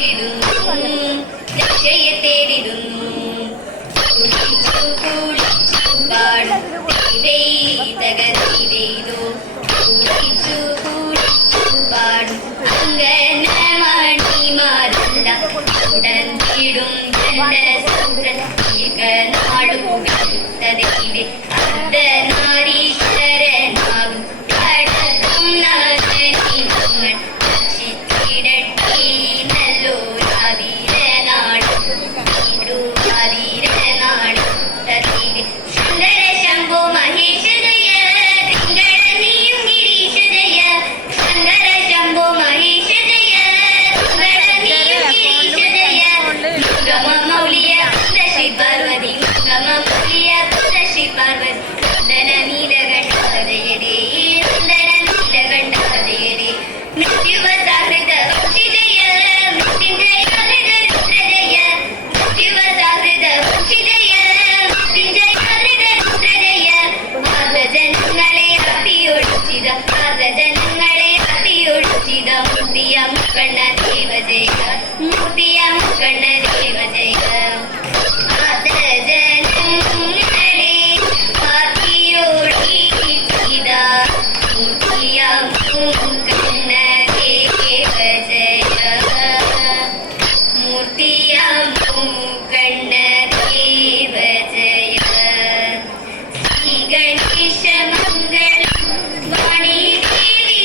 തേടിടുന്നു രക്ഷയെ തേടിടുന്നു പാടും തകതീതോ പാടും അങ്കനമണിമാരല്ല ഉടന്തിടും നാടുകൾ തദൈവേ അർദ്ധനാരീശ്വരനാകും കടകം നാഗങ്ങൾ രക്ഷിച്ചിടട്ടെ നല്ലോരാതിരനാട് തിരുവാതിരനാട് തദൈവേ സുന്ദര ശംഭോ മഹേശ ജയ തിങ്കള നീയും ഗിരീശ ജയ സുന്ദര ശംഭോ മഹേശ ജയ തിങ്കള നീയും ഗിരീശ ജയ ഗമ മൗലിയ ശ്രീ പാർവതി ഗമ മൗലിയ ശ്രീ പാർവതി നന്ദന നീലകണ്ഠാദയരേ നന്ദന നീലകണ്ഠാദയരേ മൃത്യുവസാഹൃത വംശി ജയ മൃത്യുഞ്ജയ ഹൃദ രുദ്ര ജയ മൃത്യുവസാഹൃത വംശി ജയ മൃത്യുഞ്ജയ ഹൃദ രുദ്ര ജയ ആദജനങ്ങളെ അപ്പിയൊഴിച്ചിത ആദജനങ്ങളെ അപ്പിയൊഴിച്ചിത മൂർത്തിയ മുക്കണ്ണ ദേവ ജയ മൂർത്തിയ മുക്കണ്ണ ദേവ ജയ ആദജനങ്ങളെ അപ്പിയൊഴിച്ചിത മൂർത്തിയ മുക്കണ്ണ ദേവ ജയ മൂർത്തിയ മുക്കണ്ണ ദേവ ജയ ശ്രീ ഗണേശ മംഗളം വാണി ദേവി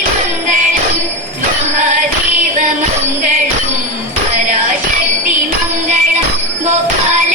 മംഗളം മഹാദേവ മംഗളം പരാശക്തി മംഗളം ഗോപാല